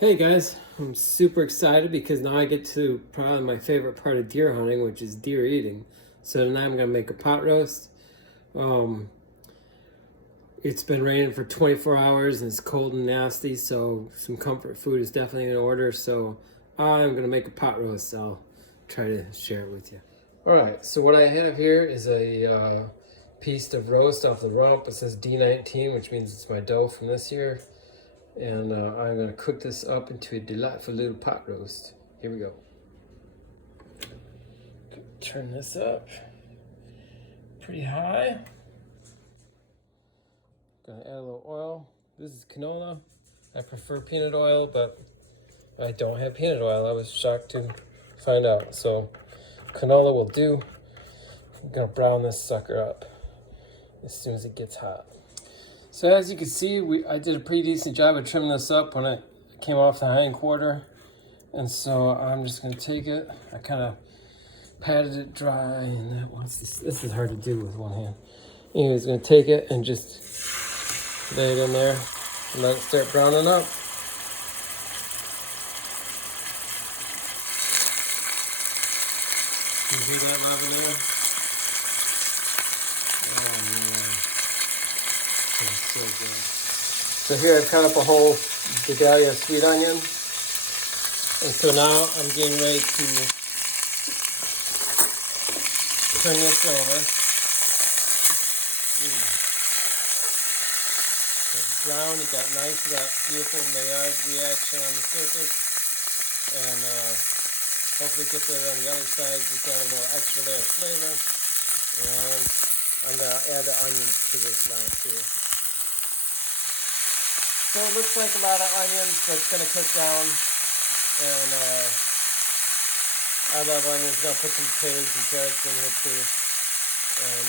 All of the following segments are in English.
Hey guys, I'm super excited because now I get to probably my favorite part of deer hunting, which is deer eating. So tonight I'm gonna make a pot roast. Um, it's been raining for 24 hours and it's cold and nasty, so some comfort food is definitely in order. So I'm gonna make a pot roast. I'll try to share it with you. All right, so what I have here is a piece of roast off the rump. It says D19, which means it's my doe from this year. And I'm going to cook this up into a delightful little pot roast. Here we go. Turn this up pretty high. Gonna add a little oil. This is canola. I prefer peanut oil, but I don't have peanut oil. I was shocked to find out. So canola will do. I'm gonna brown this sucker up as soon as it gets hot. So as you can see, I did a pretty decent job of trimming this up when it came off the hind quarter. And so I'm just gonna take it. I kind of patted it dry, and that wants this is hard to do with one hand. Anyways, gonna take it and just lay it in there and let it start browning up. You hear that lavender? Oh man, that's so good. So here I've cut up a whole Vidalia sweet onion. And so now I'm getting ready to turn this over. It's brown, it got nice, it got beautiful Maillard reaction on the surface. And hopefully get that on the other side, just add a little extra layer of flavor. And I'm going to add the onions to this now too. So it looks like a lot of onions, but it's going to cook down. And I love onions. I'm going to put some potatoes and carrots in here too. And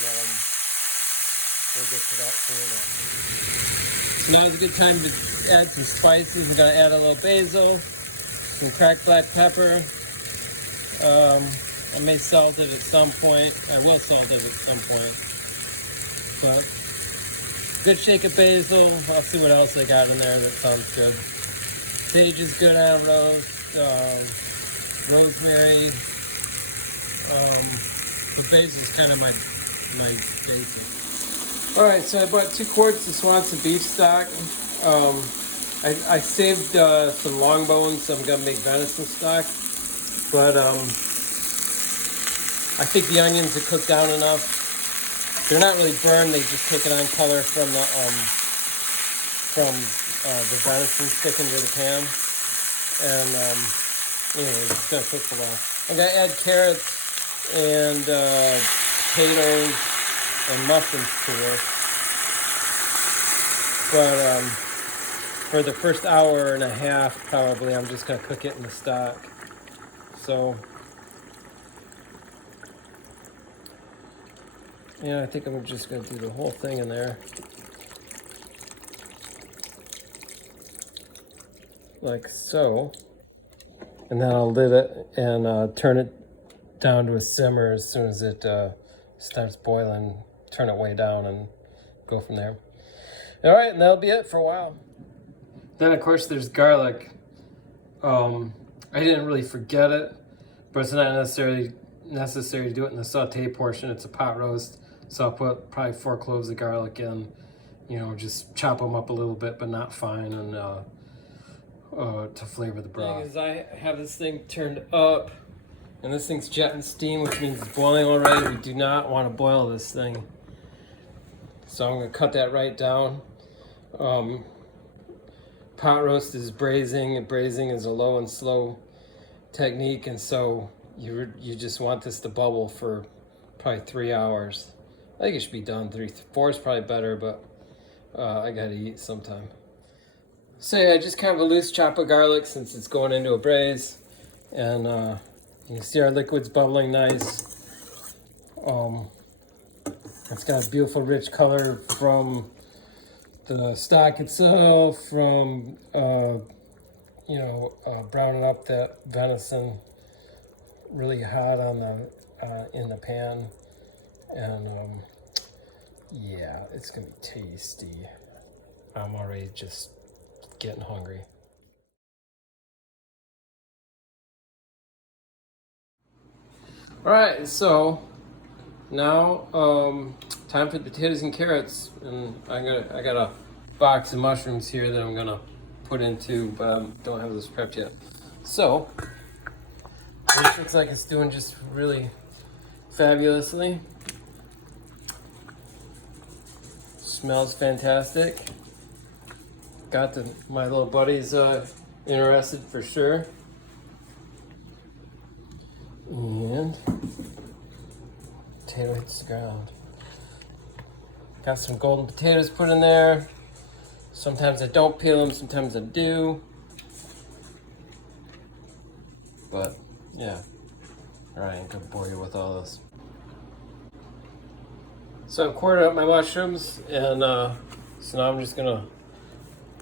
we'll get to that soon enough. So now is a good time to add some spices. I'm going to add a little basil, some cracked black pepper. I may salt it at some point. I will salt it at some point. But good shake of basil. I'll see what else I got in there that sounds good. Sage is good on roast. Rosemary. But basil is kind of my basic. All right, so I bought 2 quarts of Swanson beef stock. I saved some long bones, so I'm gonna make venison stock. But I think the onions are cooked down enough. They're not really burned; they just take it on color from the venison sticking to the pan. And anyway, it's gonna cook for a while. I'm gonna add carrots and potatoes and muffins to this. But for the first hour and a half, probably, I'm just gonna cook it in the stock. So, yeah, I think I'm just gonna do the whole thing in there. Like so. And then I'll lid it and turn it down to a simmer as soon as it starts boiling. Turn it way down and go from there. All right, and that'll be it for a while. Then, of course, there's garlic. I didn't really forget it, but it's not necessarily necessary to do it in the saute portion. It's a pot roast, so I'll put probably 4 cloves of garlic in. You know, just chop them up a little bit, but not fine, and to flavor the broth. The thing is, I have this thing turned up, and this thing's jetting steam, which means it's boiling already. We do not want to boil this thing, so I'm going to cut that right down. Pot roast is braising, and braising is a low and slow technique, and so you just want this to bubble for probably 3 hours. I think it should be done 4 is probably better, but I gotta eat sometime. So yeah, just kind of a loose chop of garlic since it's going into a braise, and you can see our liquid's bubbling nice. It's got a beautiful rich color from the stock itself, from browning up that venison really hot on the in the pan, and yeah, it's gonna be tasty. I'm already just getting hungry. All right, so now time for the potatoes and carrots, and I got a box of mushrooms here that I'm gonna put into, but I don't have this prepped yet. So this looks like it's doing just really fabulously. Smells fantastic. Got my little buddies interested for sure. And potato hits the ground. Got some golden potatoes put in there. Sometimes I don't peel them, sometimes I do. But yeah, I ain't gonna bore you with all this. So I quartered up my mushrooms, and so now I'm just gonna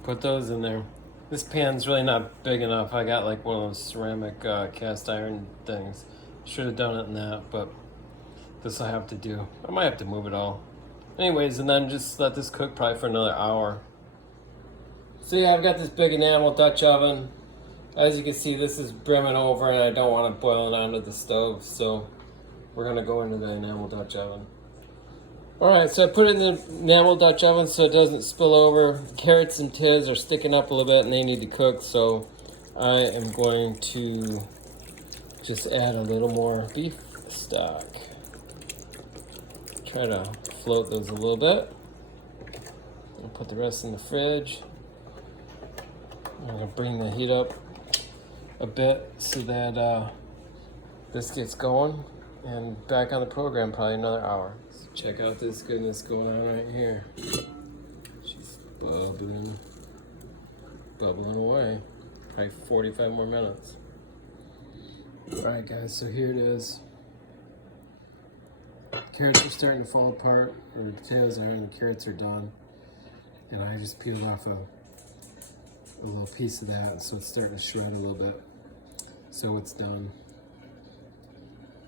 put those in there. This pan's really not big enough. I got like one of those ceramic cast iron things. Should have done it in that, but this I have to do. I might have to move it all. Anyways, and then just let this cook probably for another hour. So yeah, I've got this big enamel Dutch oven. As you can see, this is brimming over and I don't want it boiling onto the stove, so we're gonna go into the enamel Dutch oven. Alright, so I put it in the enamel Dutch oven so it doesn't spill over. Carrots and potatoes are sticking up a little bit and they need to cook, so I am going to just add a little more beef stock. Try to float those a little bit. I'll put the rest in the fridge. I'm gonna bring the heat up a bit so that this gets going, and back on the program probably another hour. So check out this goodness going on right here. She's bubbling away. Probably 45 more minutes. Alright guys, so here it is. Carrots are starting to fall apart, or the potatoes are, and the carrots are done. And I just peeled off a little piece of that, so it's starting to shred a little bit. So it's done.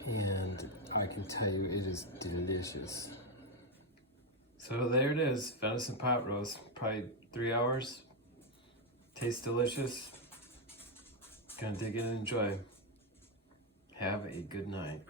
And I can tell you it is delicious. So there it is, venison pot roast. Probably 3 hours. Tastes delicious. Gonna dig in and enjoy. Have a good night.